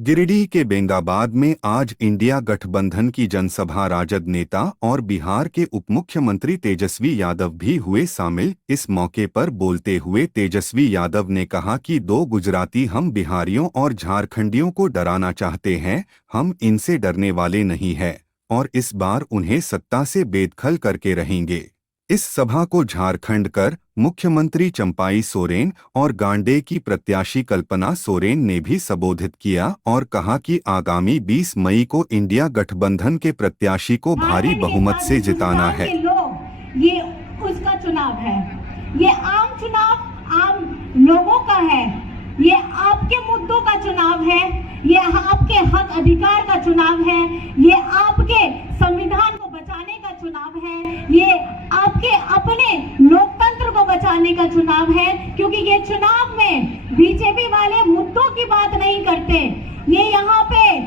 गिरिडीह के बेंगाबाद में आज इंडिया गठबंधन की जनसभा राजद नेता और बिहार के उपमुख्यमंत्री तेजस्वी यादव भी हुए शामिल। इस मौके पर बोलते हुए तेजस्वी यादव ने कहा कि दो गुजराती हम बिहारियों और झारखंडियों को डराना चाहते हैं, हम इनसे डरने वाले नहीं हैं और इस बार उन्हें सत्ता से बेदखल करके रहेंगे। इस सभा को झारखंड कर मुख्यमंत्री चंपाई सोरेन और गांडे की प्रत्याशी कल्पना सोरेन ने भी संबोधित किया और कहा कि आगामी 20 मई को इंडिया गठबंधन के प्रत्याशी को भारी बहुमत से जिताना है। ये उसका चुनाव है, ये आम चुनाव आम लोगों का है, ये आपके मुद्दों का चुनाव है, ये आपके हक अधिकार का चुनाव है, ये आपके संविधान को बचाने का चुनाव है, ये आपके अपने लोकतंत्र को बचाने का चुनाव है। क्योंकि ये चुनाव में बीजेपी वाले मुद्दों की बात नहीं करते, ये यहाँ पे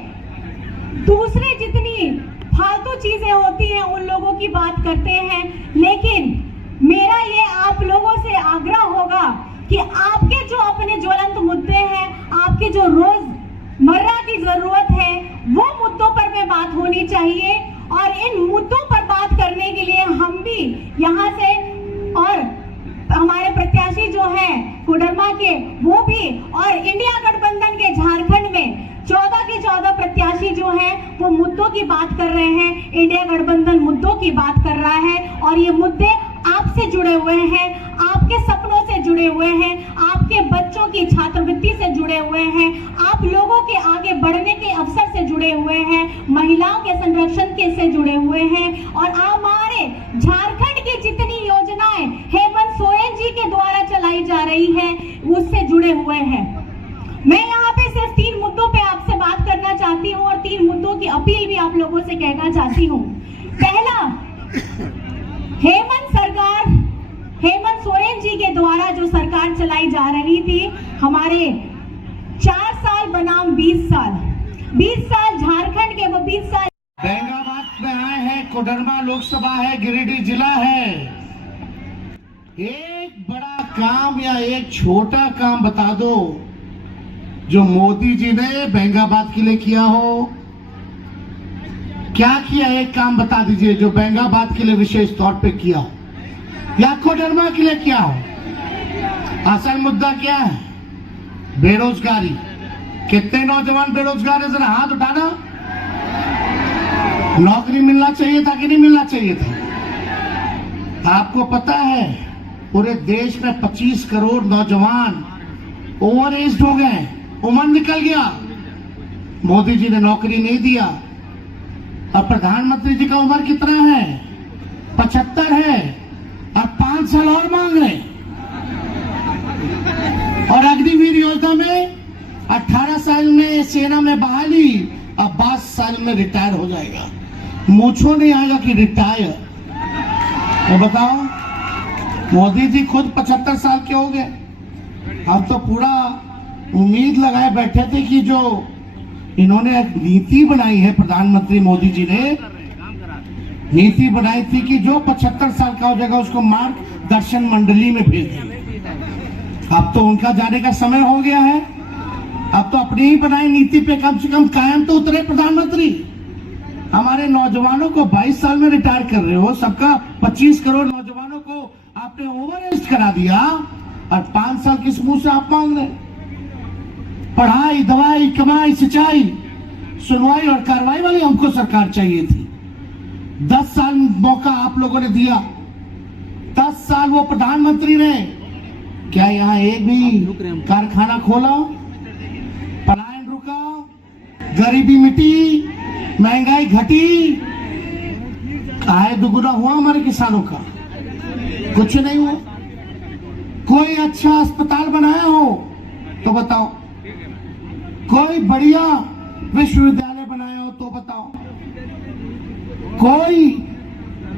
दूसरे जितनी फालतू चीजें होती हैं उन लोगों की बात करते हैं। लेकिन मेरा ये आप लोगों से आग्रह होगा कि आपके जो अपने ज्वलंत मुद्दे हैं, आपके जो रोजमर्रा की जरूरत है, वो मुद्दों पर में बात होनी चाहिए। और इन मुद्दों पर बात करने के लिए हम भी यहाँ से और हमारे प्रत्याशी जो हैं कोडरमा के वो भी और इंडिया गठबंधन के झारखंड में 14 के 14 प्रत्याशी जो हैं वो मुद्दों की बात कर रहे हैं। इंडिया गठबंधन मुद्दों की बात कर रहा है और ये मुद्दे आपसे जुड़े हुए हैं, आपके सपनों से जुड़े हुए हैं, आपके बच्चों की छात्रवृत्ति से जुड़े हुए हैं, आप लोगों के आगे बढ़ने के अवसर से जुड़े हुए हैं, महिलाओं के संरक्षण के से जुड़े हुए हैं और हमारे झारखंड की जितनी योजनाएं हेमंत सोरेन जी के द्वारा चलाई जा रही है उससे जुड़े हुए हैं। मैं यहाँ पे सिर्फ 3 मुद्दों पे आपसे बात करना चाहती हूँ और 3 मुद्दों की अपील भी आप लोगों से कहना चाहती हूँ। पहला, हेमंत सोरेन जी के द्वारा जो सरकार चलाई जा रही थी, हमारे 4 साल बनाम 20 साल झारखंड के वो 20 साल बेंगाबाद में आए हैं। कोडरमा लोकसभा है, गिरिडीह जिला है। एक बड़ा काम या एक छोटा काम बता दो जो मोदी जी ने बेंगाबाद के लिए किया हो। क्या किया, एक काम बता दीजिए जो बेंगाबाद के लिए विशेष तौर पे किया हो या कोडरमा के लिए किया हो। असल मुद्दा क्या है? बेरोजगारी। कितने नौजवान बेरोजगार है, जरा हाथ उठाना। नौकरी मिलना चाहिए था कि नहीं मिलना चाहिए था? आपको पता है पूरे देश में 25 करोड़ नौजवान ओवर एज हो गए, उम्र निकल गया, मोदी जी ने नौकरी नहीं दिया। अब प्रधानमंत्री जी का उम्र कितना है? 75 है, अब 5 साल और मांग रहे। और अग्निवीर योजना में 18 साल में सेना में बहाली, अब 22 साल में रिटायर हो जाएगा। मूछो नहीं आएगा कि रिटायर। तो बताओ, मोदी जी खुद 75 साल के हो गए। अब तो पूरा उम्मीद लगाए बैठे थे कि जो इन्होंने एक नीति बनाई है, प्रधानमंत्री मोदी जी ने नीति बनाई थी कि जो 75 साल का हो जाएगा उसको मार्गदर्शन मंडली में भेज देंगे। अब तो उनका जाने का समय हो गया है। अब तो अपनी ही बनाई नीति पे कम से कम कायम तो उतरे प्रधानमंत्री। हमारे नौजवानों को 22 साल में रिटायर कर रहे हो, सबका 25 करोड़ नौजवानों को आपने ओवर एज करा दिया और 5 साल किस मुंह से आप मांग रहे? पढ़ाई, दवाई, कमाई, सिंचाई, सुनवाई और कार्रवाई वाली हमको सरकार चाहिए थी। 10 साल मौका आप लोगों ने दिया, 10 साल वो प्रधानमंत्री ने क्या यहाँ एक भी कारखाना खोला? पलायन रुका, गरीबी मिटी, महंगाई घटी, आय दुगुना हुआ हमारे किसानों का? कुछ नहीं हुआ। कोई अच्छा अस्पताल बनाया हो तो बताओ, कोई बढ़िया विश्वविद्यालय बनाया हो तो बताओ, कोई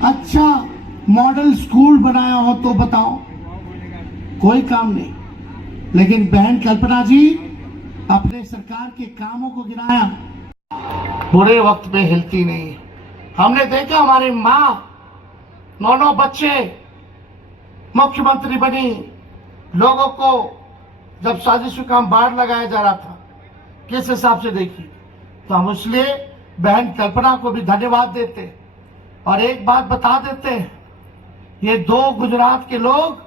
अच्छा मॉडल स्कूल बनाया हो तो बताओ। कोई काम नहीं। लेकिन बहन कल्पना जी अपने सरकार के कामों को गिनाया, बुरे वक्त में हिलती नहीं। हमने देखा हमारी माँ 9 बच्चे मुख्यमंत्री बनी, लोगों को जब साजिश का काम बाढ़ लगाया जा रहा था किस हिसाब से देखी। तो हम इसलिए बहन कल्पना को भी धन्यवाद देते और एक बात बता देते, ये दो गुजरात के लोग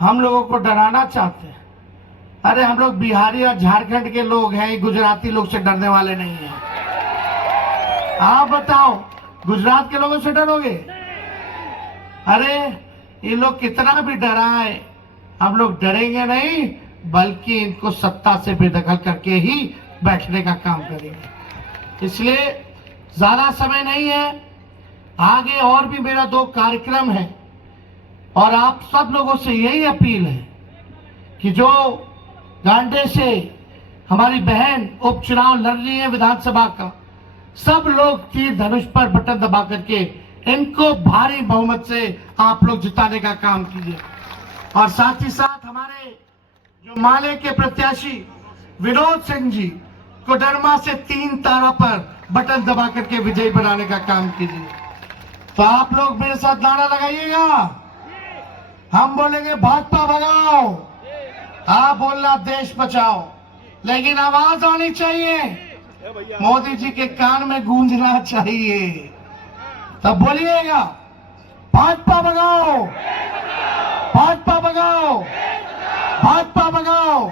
हम लोगों को डराना चाहते हैं। अरे हम लोग बिहारी और झारखंड के लोग हैं, ये गुजराती लोग से डरने वाले नहीं हैं। आप बताओ, गुजरात के लोगों से डरोगे? अरे ये लोग कितना भी डराए, हम लोग डरेंगे नहीं, बल्कि इनको सत्ता से बेदखल करके ही बैठने का काम करेंगे। इसलिए ज्यादा समय नहीं है, आगे और भी मेरा 2 कार्यक्रम है और आप सब लोगों से यही अपील है कि जो गांडे से हमारी बहन उपचुनाव लड़ रही है विधानसभा का, सब लोग तीर धनुष पर बटन दबा करके इनको भारी बहुमत से आप लोग जिताने का काम कीजिए। और साथ ही साथ हमारे जो माले के प्रत्याशी विनोद सिंह जी कोडरमा से 3 तारा पर बटन दबा करके विजयी बनाने का काम कीजिए। तो आप लोग मेरे साथ नारा लगाइएगा, हम बोलेंगे भाजपा भगाओ, आप बोलना देश बचाओ, लेकिन आवाज आनी चाहिए, मोदी जी के कान में गूंजना चाहिए। तब बोलिएगा भाजपा भगाओ, भाजपा भगाओ, भाजपा भगाओ,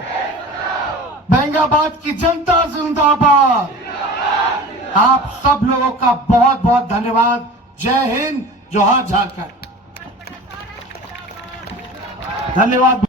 बेंगाबाद की जनता जिंदाबाद। आप सब लोगों का बहुत बहुत धन्यवाद। जय हिंद, जोहार झारखंड। धन्यवाद।